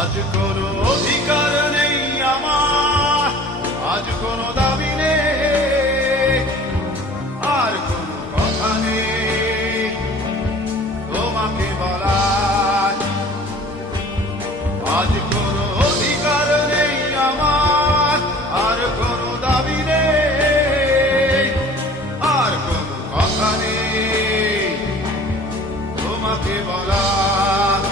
আজ কোনো অধিকার নেই আমার, আজ কোনো দাবি নেই, আর কোনো কথা নেই তোমাকে বলার। আজ কোনো অধিকার নেই আমার, আর কোনো দাবি নেই, আর কোনো কথা নেই তোমাকে বলার।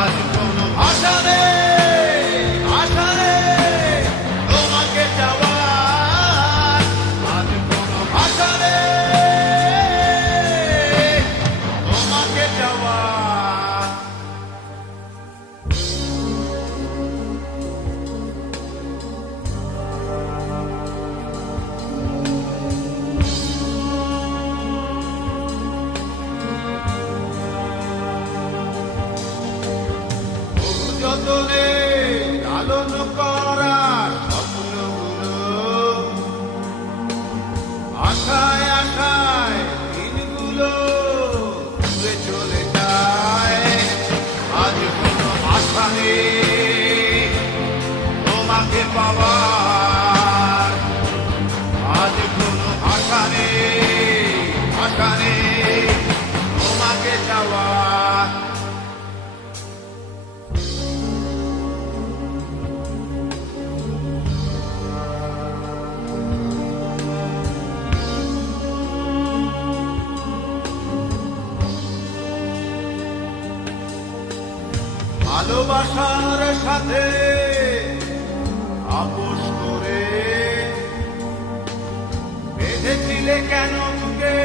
আজ কোনো ভাষা নেই, আশা নেই তোমাকে চাওয়ার। আজ কোনো ভাষা নেই তোমাকে চাওয়ার। যতনে লালন করা স্বপ্নগুলো, আশায় আশায় দিনগুলো ঘুরে চলে যায়। আজ কোনো আশা নেই তোমাকে পাওয়ার। আজ কোনো আশা নেই, আশা নেই তোমাকে চাওয়ার। ভালোবাসার সাথে আপোষ করে বেঁধেছিলে কেন বুকে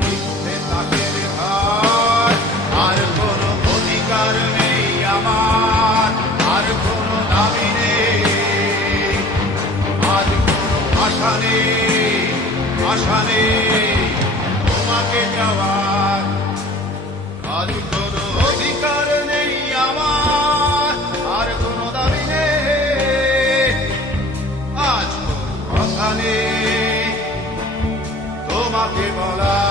মিথ্যে তাকের হাত। আর কোনো অধিকার নেই আমার, আর কোনো দাবি নেই, আজ কোনো আশা নেই, আশা নেই তোমাকে যাওয়ার। আজ কোনো অধিকার নেই আমার, আর কোনো দাবি নেই, আজ কোনো কথা নেই তোমাকে বলা।